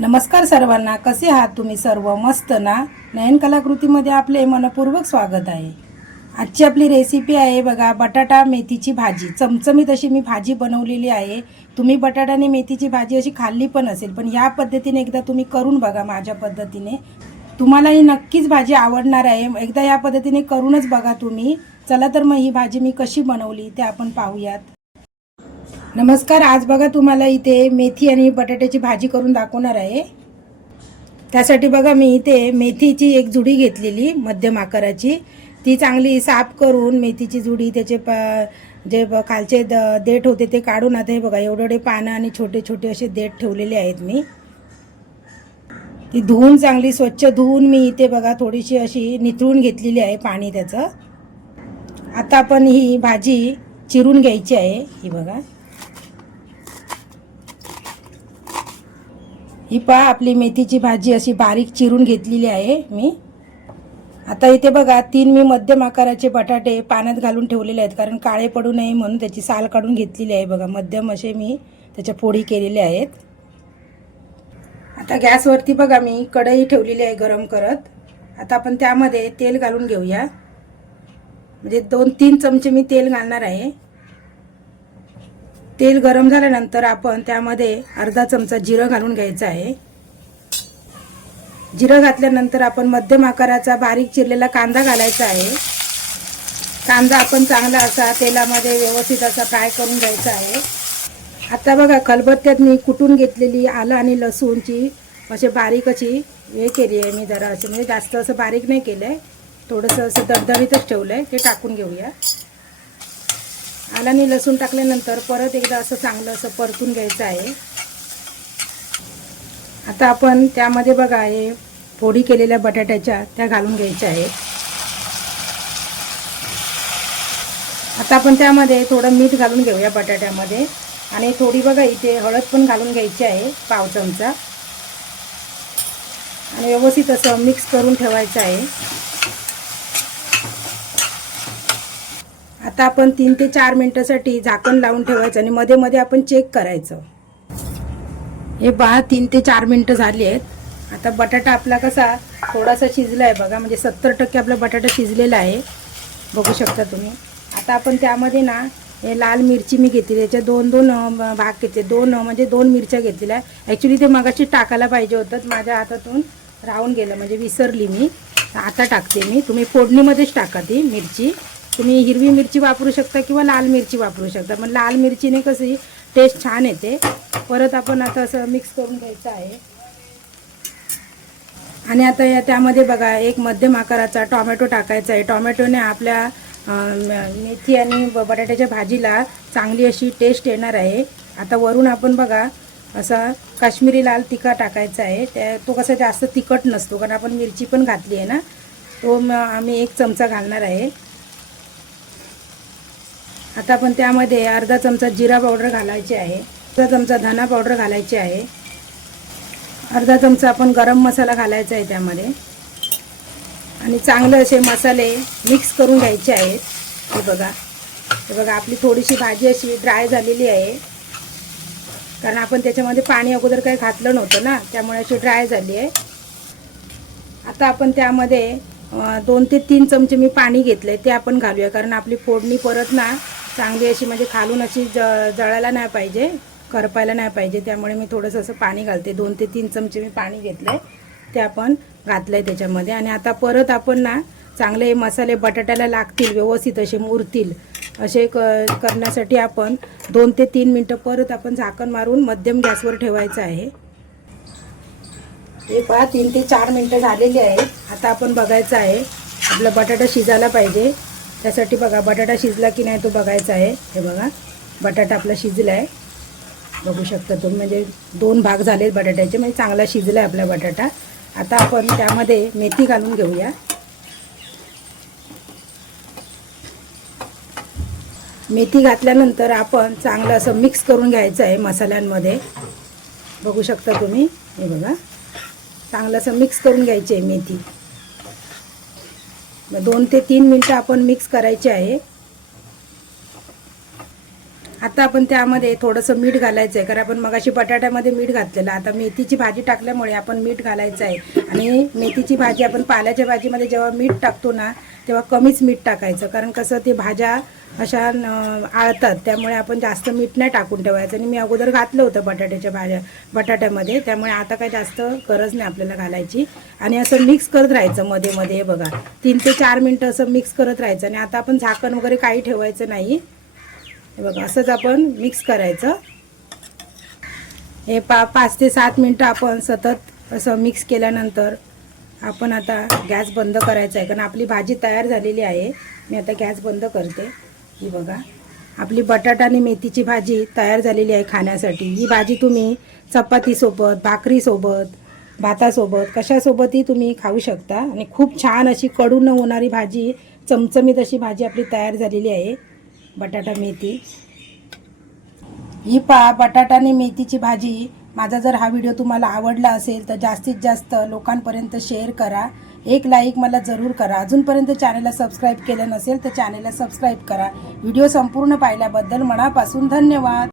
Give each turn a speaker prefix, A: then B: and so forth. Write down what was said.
A: नमस्कार सर्वांना कसे आहात तुम्ही सर्व? मस्त ना? नयन कलाकृतीमध्ये आपले मनपूर्वक स्वागत आहे. आजची आपली रेसिपी आहे बघा बटाटा मेथीची भाजी. चमचमीत अशी मी भाजी बनवलेली आहे. तुम्ही बटाटा आणि मेथीची भाजी अशी खाल्ली पण असेल पण या पद्धतीने एकदा तुम्ही करून बघा माझ्या पद्धतीने. तुम्हाला ही नक्कीच भाजी आवडणार आहे. एकदा या पद्धतीने करूनच बघा तुम्ही. चला तर मग ही भाजी मी कशी बनवली ते आपण पाहूयात. नमस्कार आज बघा तुम्हाला इथे मेथी आणि बटाट्याची भाजी करून दाखवणार आहे. त्यासाठी बघा मी इथे मेथीची एक जुडी घेतलेली मध्यम आकाराची. ती चांगली साफ करून मेथीची जुडी त्याचे प जे ब- खालचे द देठ होते ते काढून आता हे बघा एवढे एवढे पानं आणि छोटे छोटे असे देठ ठेवलेले आहेत मी. ती धुवून चांगली स्वच्छ धुवून मी इथे बघा थोडीशी अशी निथळून घेतलेली आहे पाणी त्याचं. आता आपण ही भाजी चिरून घ्यायची आहे ही बघा. ही पहा आपली मेथीची भाजी अशी बारीक चिरून घेतलेली आहे मी. आता इथे बघा तीन मी मध्यम आकाराचे बटाटे पाण्यात घालून ठेवलेले आहेत कारण काळे पडू नये म्हणून त्याची साल काढून घेतलेली आहे बघा. मध्यम असे मी त्याच्या फोडी केलेल्या आहेत. आता गॅसवरती बघा मी कढई ठेवलेली आहे गरम करत. आता आपण त्यामध्ये तेल घालून घेऊया. म्हणजे दोन तीन चमचे मी तेल घालणार आहे. तेल गरम झाल्यानंतर आपण त्यामध्ये अर्धा चमचा जिरं घालून घ्यायचं आहे. जिरं घातल्यानंतर आपण मध्यम आकाराचा बारीक चिरलेला कांदा घालायचा आहे. कांदा आपण चांगला असा तेलामध्ये व्यवस्थित असा फ्राय करून घ्यायचा आहे. आता बघा खलबत्त्यात मी कुटून घेतलेली आलं आणि लसूणची असे बारीक अशी हे केली आहे मी जरा असे म्हणजे जास्त असं बारीक नाही केलं आहे थोडंसं असं दबदबीतच ठेवलं आहे ते टाकून घेऊया. आला मी लसूण टाकल्यानंतर परत एकदा असं चांगलं असं परतून घ्यायचं आहे. आता आपण त्यामध्ये बघा हे फोडी केलेल्या बटाट्याच्या त्या घालून घ्यायच्या आहेत. आता आपण त्यामध्ये थोडं मीठ घालून घेऊया बटाट्यामध्ये. आणि थोडी बघा इथे हळद पण घालून घ्यायची आहे पाव चमचा. आणि व्यवस्थित असं मिक्स करून ठेवायचं आहे. आता आपण तीन ते चार मिनटासाठी झाकण लावून ठेवायचं आणि मध्ये मध्ये आपण चेक करायचं. हे पहा तीन ते चार मिनटं झाली आहेत. आता बटाटा आपला कसा थोडासा शिजला आहे बघा म्हणजे सत्तर टक्के आपला बटाटा शिजलेला आहे. बघू शकता तुम्ही. आता आपण त्यामध्ये ना हे लाल मिरची मी घेतली त्याच्या दोन दोन भाग घेतले. दोन म्हणजे दोन मिरच्या घेतलेल्या ॲक्च्युली ते मगाशी टाकायला पाहिजे होतं. माझ्या हातातून राहून गेलं म्हणजे विसरली मी. आता टाकते मी. तुम्ही फोडणीमध्येच टाका ती मिरची. तुम्ही हिरवी मिरची वापरू शकता किंवा लाल मिरची वापरू शकता. मग लाल मिरचीने कशी टेस्ट छान येते. परत आपण आता असं मिक्स करून घ्यायचं आहे. आणि आता या त्यामध्ये बघा एक मध्यम आकाराचा टॉमॅटो टाकायचा आहे. टॉमॅटोने आपल्या मेथी आणि ब- बटाट्याच्या भाजीला चांगली अशी टेस्ट येणार आहे. आता वरून आपण बघा असा काश्मीरी लाल तिखा टाकायचा आहे. त्या तो कसा जास्त तिखट नसतो कारण आपण मिरची पण घातली आहे ना तो आम्ही एक चमचा घालणार आहे. आता आपण त्यामध्ये अर्धा चमचा जिरा पावडर घालायची आहे अर्धा चमचा धना पावडर घालायची आहे. अर्धा चमचा आपण गरम मसाला घालायचा आहे त्यामध्ये. आणि चांगले असे मसाले मिक्स करून घ्यायचे आहेत. हे बघा. हे बघा आपली थोडीशी भाजी अशी ड्राय झालेली आहे. कारण आपण त्याच्यामध्ये पाणी अगोदर काही घातलं नव्हतं ना त्यामुळे अशी ड्राय झाली आहे. आता आपण त्यामध्ये दोन ते तीन चमचे मी पाणी घेतलं आहे ते आपण घालूया. कारण आपली फोडणी परत ना चांगली अशी म्हणजे खालून अशी ज जळायला नाही पाहिजे करपायला नाही पाहिजे. त्यामुळे मी थोडंसं असं पाणी घालते. दोन ते तीन चमचे मी पाणी घेतलं आहे ते आपण घातलं आहे त्याच्यामध्ये. आणि आता परत आपण ना चांगले हे मसाले बटाट्याला लागतील व्यवस्थित असे मुरतील असे क करण्यासाठी आपण दोन ते तीन मिनटं परत आपण झाकण मारून मध्यम गॅसवर ठेवायचं आहे. हे पहा तीन ते चार मिनटं झालेली आहेत. आता आपण बघायचं आहे. आपला बटाटा शिजायला पाहिजे. त्यासाठी बघा बटाटा शिजला की नाही तो बघायचा आहे. हे बघा बटाटा आपला शिजला आहे बघू शकता तुम्ही म्हणजे दोन भाग झाले बटाट्याचे म्हणजे चांगला शिजला आहे आपला बटाटा. आता आपण त्यामध्ये मेथी घालून घेऊया. मेथी घातल्यानंतर आपण चांगलं असं मिक्स करून घ्यायचं आहे मसाल्यांमध्ये. बघू शकता तुम्ही हे बघा. चांगलं असं मिक्स करून घ्यायची आहे मेथी. दोन ते तीन मिनटं आपण मिक्स करायचे आहे. आता आपण त्यामध्ये थोडंसं मीठ घालायचं आहे कारण आपण मगाशी बटाट्यामध्ये मीठ घातलेलं. आता मेथीची भाजी टाकल्यामुळे आपण मीठ घालायचं आहे आणि मेथीची भाजी आपण पाल्याच्या भाजीमध्ये जेव्हा मीठ टाकतो ना तेव्हा कमीच मीठ टाकायचं. कारण कसं ते भाज्या अशा आळतात. त्यामुळे आपण जास्त मीठ नाही टाकून ठेवायचं. आणि मी अगोदर घातलं होतं बटाट्याच्या भाज्या बटाट्यामध्ये. त्यामुळे आता काही जास्त गरज नाही आपल्याला घालायची. आणि असं मिक्स करत राहायचं मध्ये मध्ये हे बघा. तीन ते चार मिनटं असं मिक्स करत राहायचं. आणि आता आपण झाकण वगैरे काही ठेवायचं नाही. हे बघा असंच आपण मिक्स करायचं. हे पा पाच ते सात मिनटं आपण सतत असं मिक्स केल्यानंतर आपण आता गॅस बंद करायचा आहे. कारण आपली भाजी तयार झालेली आहे. मी आता गॅस बंद करते. ही बघा. आपली बटाटा आणि मेथीची भाजी तयार झालेली आहे खाण्यासाठी. ही भाजी तुम्ही चपातीसोबत भाकरीसोबत भातासोबत कशासोबतही तुम्ही खाऊ शकता. आणि खूप छान अशी कडू न होणारी भाजी चमचमीत अशी भाजी आपली तयार झालेली आहे. बटाटा मेथी. ही पा बटाटा आणि मेथीची भाजी माझा जर हा व्हिडिओ तुम्हाला आवडला असेल तर जास्तीत जास्त लोकांपर्यंत शेअर करा. एक लाईक मला जरूर करा. अजूनपर्यंत चॅनलला सबस्क्राईब केलं नसेल तर चॅनलला सबस्क्राईब करा. व्हिडिओ संपूर्ण पाहिल्याबद्दल मनापासून धन्यवाद.